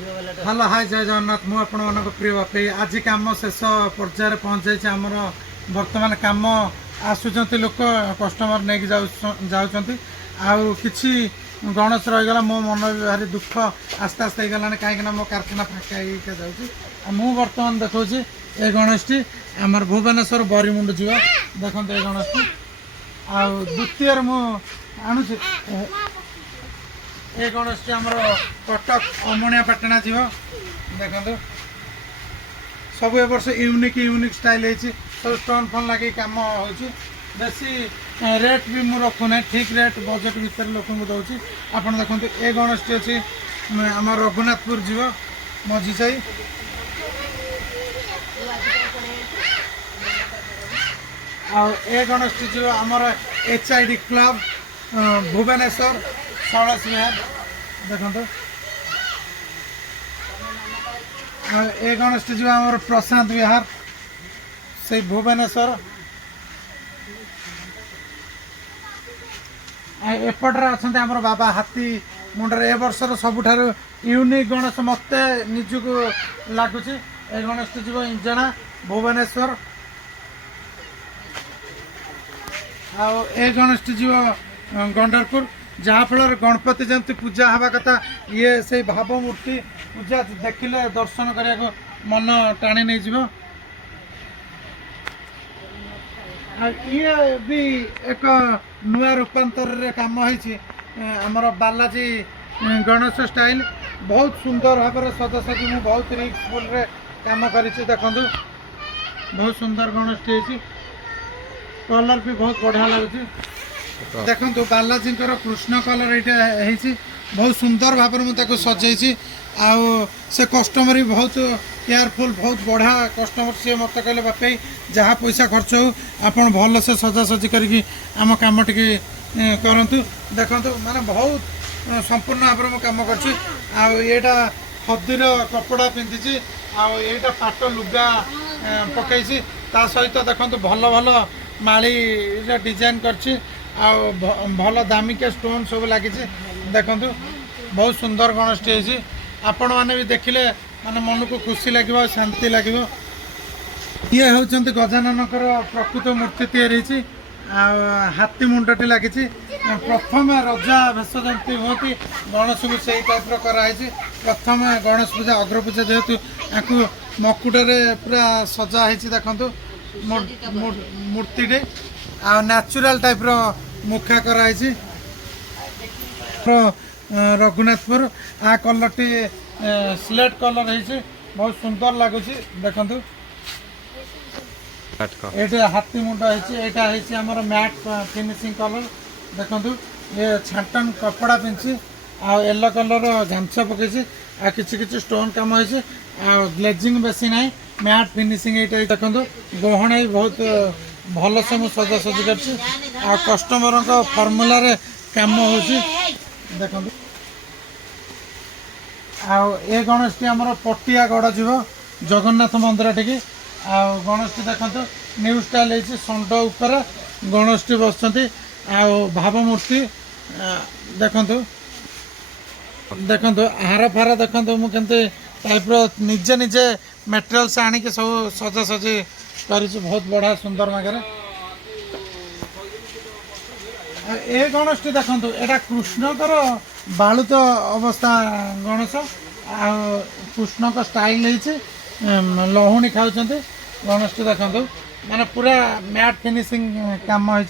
Hello hi जय जगन्नाथ मु आपण मान प्रिय बापी आज कम शेष पर्यायर पहुँच जाइए आमर बर्तमान कम आसुँच लोक कस्टमर नहीं जाऊँच कि गणेश रहीगला मो मन भी भारी दुख आस्ते आस्ते गलानी कहीं मो कारखाना फाँका जाऊँगी बर्तमान देखा ए गणेश टी आमर भुवनेश्वर बरीमुंड जीव देखते ये गणेश टी द्वितीय मुझे ये गणेश टी आमर कटक अमणिया पाटना जीव देखो सब ए वर्ष यूनिक स्टाइल है सब स्टोन फोन लगे कम हो बेसी रेट भी मुझे रखुना ठीक रेट बजेट भितर लोक दूसरी आप देखो ए गणेश टी अच्छी आम रघुनाथपुर जीव मझी साई ए गणेश टी जीव आमर HID क्लब भुवनेश्वर षोलश विहार देखो ए गणेश टी जीव आमर प्रशांत विहार से भुवनेश्वर एपटे अच्छा आमर बाबा हाथी मुंडर ए वर्षर सबुठार यूनिक गणेश मत निजक लगुच ए गणेश टी जीव इंजना भुवनेश्वर ए गणेश टी जीव गंडरपुर जहाँ फल गणपति जमी पूजा हवा कथा ये से भावमूर्ति पूजा देखिले दर्शन करने को मन टाणी नहीं जीव ये भी एक नुआ रूपांतर काम होमर बालाजी गणेश स्टाइल बहुत सुंदर भाव में सजासजी मुझे बहुत रिक्सफुल काम कर देखु बहुत सुंदर गणेश टी कलर भी बहुत बढ़िया लगुच देखो बालाजी कृष्ण कलर ये बहुत सुंदर भाव में मुझे सजाई से कस्टमर भी बहुत केयरफुल बहुत बढ़िया कस्टमर सी मत कहले बापे जहाँ पैसा खर्च हो आपन भल से सजासजी करके आम कम टी करूँ देखो माने बहुत संपूर्ण भाव में कम करटा हदीर कपड़ा पिंधि आईटा पाट लुगा पकई ता सहित देखो भल भल माली डिजाइन करछि भल दामिका स्टोन सब लगी देखु बहुत सुंदर गणेश टी आपण मैंने भी देखिले माने मन को खुशी लगे शांति लगे ये हूँ गजानन प्रकृत मूर्ति तैयारी हाथी मुंडटी लगी प्रथम रजा भेष जमी हमें गणेश को से टाइप कराई प्रथम गणेश पूजा अग्र पूजा जेहेतु या मकुटे पूरा सजा हो देखु मूर्ति आ नेचुरल टाइप मुखा कराई रघुनाथपुर आ कलर टी स्लेट कलर है बहुत सुंदर लगुच देखु ये हाथी मुंड है मैट फिनिशिंग कलर देखु ये छाटन कपड़ा पिंधि येलो कलर घांस पकई कि स्टोन कम हो ग्लेजिंग बेसी ना मैट फिनिशिंग ये देखो गहना भी बहुत भल से मुझे सजासजी कर कस्टमर फर्मुला कम हो देखो ए गणेश टी आमर पटिया गड़ जीव जगन्नाथ मंदिर टी गणेश टी देखो न्यू स्टाइल है षंड उपर गणेश टी बस भावमूर्ति देखु देखु हार फार देखो मुझे टाइप निजे निजे मेटेरियल्स आणिक सब सजासजी कर बहुत बढ़िया सुंदर मगर ए गणेश टी देखो यहाँ कृष्णकर बालुत अवस्था गणेश कृष्ण का स्टाइल लहुणी खाऊँ गणेश टी देखो माने पूरा मैट फिनिशिंग काम हो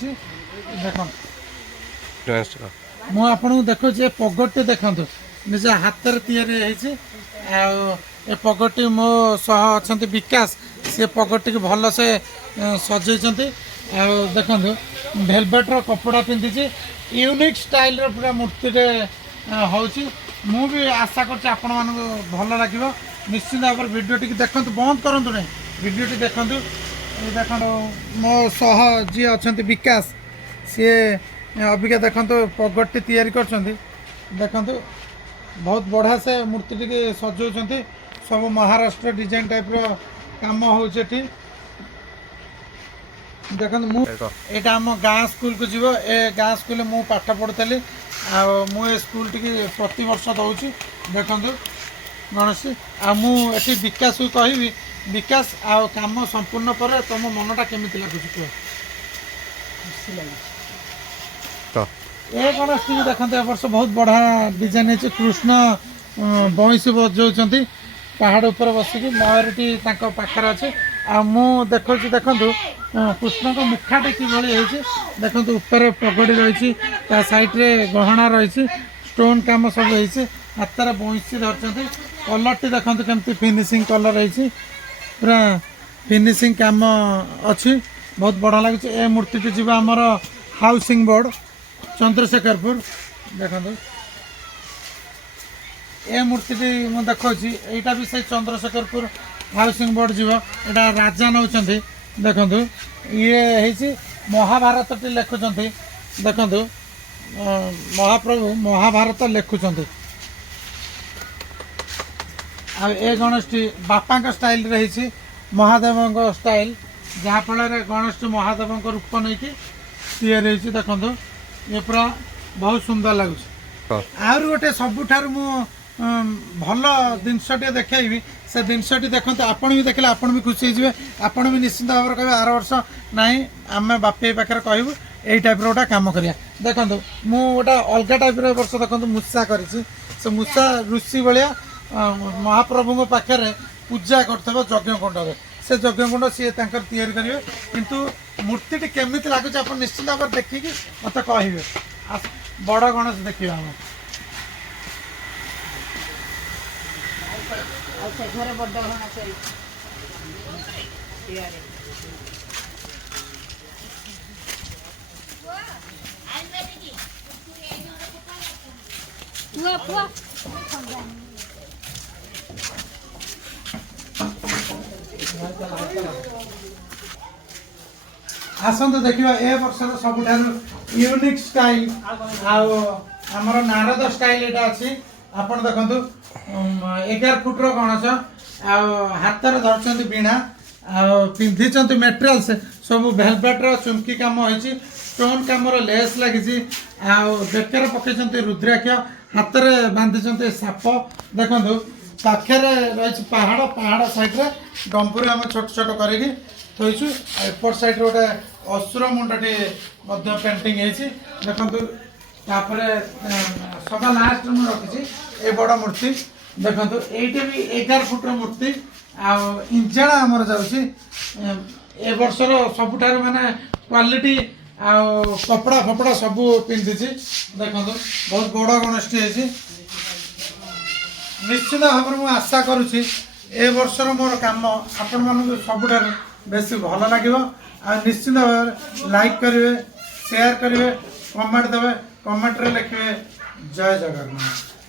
देख मुझे देखुचे पगटी देखु निज हाथ या पगटी मो सह अच्छा विकास सी पगटी भल से सजाई देखु भेलवेटर कपड़ा पिंधि यूनिक स्टाइल पूरा मूर्ति भी आशा कर भल लगे निश्चित भाव भिडियो टी देखो बंद करूँ ना भिडियो टी देखो देख मो सह जी अच्छा विकास सी अबिका देखो पगटी तैयारी कर देखो बहुत बढ़िया से मूर्ति टी सजाऊँ सब महाराष्ट्र डिजाइन टाइप काम हो देखो मुझे आम गाँ स्कूल को जीव ए गाँ स्कूल मु पाठ पढ़ुली आ स्कूल टी प्रति वर्ष दौर देखु गणेश आ मुझे विकास को कहबी विकास आ काम संपूर्ण पर तुम मनटा केमी लगुच कह ए गणेश टी देखते ए वर्ष बहुत बढ़िया डिजाइन है कृष्ण बंशी बजाऊँ पहाड़ उपर बसिक मयूरटी पाखे अच्छे आमु देखु देखु कृष्ण को मुखाटी कि देखो ऊपर पगड़ी रही साइड्रे गहना रही स्टोन कम सब हो हाथ में बंशी धरती कलर टी देखो केमती फिनिशिंग कलर रही पूरा फिनिशिंग काम अच्छी बहुत बढ़िया लगे। ए मूर्ति जी आमर हाउसिंग बोर्ड चंद्रशेखरपुर देखो ए मूर्ति मुझे देखा यहाँ भी से चंद्रशेखरपुर हाउसिंग बोर्ड जीव यहाँ राजा नौ देखु ये महाभारत टी लिखुं देखु महाप्रभु महाभारत लिखुं ए गणेश टी बापा स्टाइल रही महादेव स्टाइल जहाँफल गणेश टी महादेव रूप नहीं तैयारी देखु ये पूरा बहुत सुंदर लगुच आर गोटे सबुठार मु भल जिनसटे देखी से जिनसटी देखते आपण भी देखले आपण भी खुशी होइए आपण भी निश्चित भाव में कहे आर वर्ष नाई आम बापे पाखे कहूँ यही टाइप गोटा कम करिया देखो मुझे अलग टाइप वर्ष देखो मूषा कर मूषा ऋषि भाया महाप्रभु पाखे पूजा कर यज्ञ कुंड से यज्ञ कुंड सी तैयारी करेंगे किंतु मूर्ति केमी लगुच आप निश्चित भाव में देखिकी मत कहे बड़ गणेश देखा आम घरे बड़ गणेश आसतु देखा ए वर्षर सब यूनिक स्टाइल आमर नारद स्टाइल यहाँ अच्छी आपड़ देखु 11 फुट्र गणेश हाथ में धरती बीणा पिंधि मेटेरियल्स सब भेलभेट्र चुमकी कम होती स्टोन कम लेस लगी बेकर पकई रुद्राक्ष हाथ में बांधि साप देखु पाखे रही पहाड़ पहाड़ सैड्रे डंपुर आम छोट छोट करके थोचु एपट साइड गोटे असुर मुंडटी पेंटिंग देखु तापर सदा लास्ट मुझे रखी ये बड़ मूर्ति देखो ये भी 11 फुट्र मूर्ति इंजाणा आमर जाऊँगी ए वर्षर सबुठार माने क्वालिटी कपड़ा फपड़ा सब पिंधि देखो बहुत बड़ गणेश टी निश्चित भाव में आशा करुँची ए वर्षर मोर कम आपण मानक सबुठार बेसी भल लगे निश्चित भाव लाइक करेंगे शेयर करेंगे कमेंट देवे कमेंट रे लिखे जय जगन्नाथ।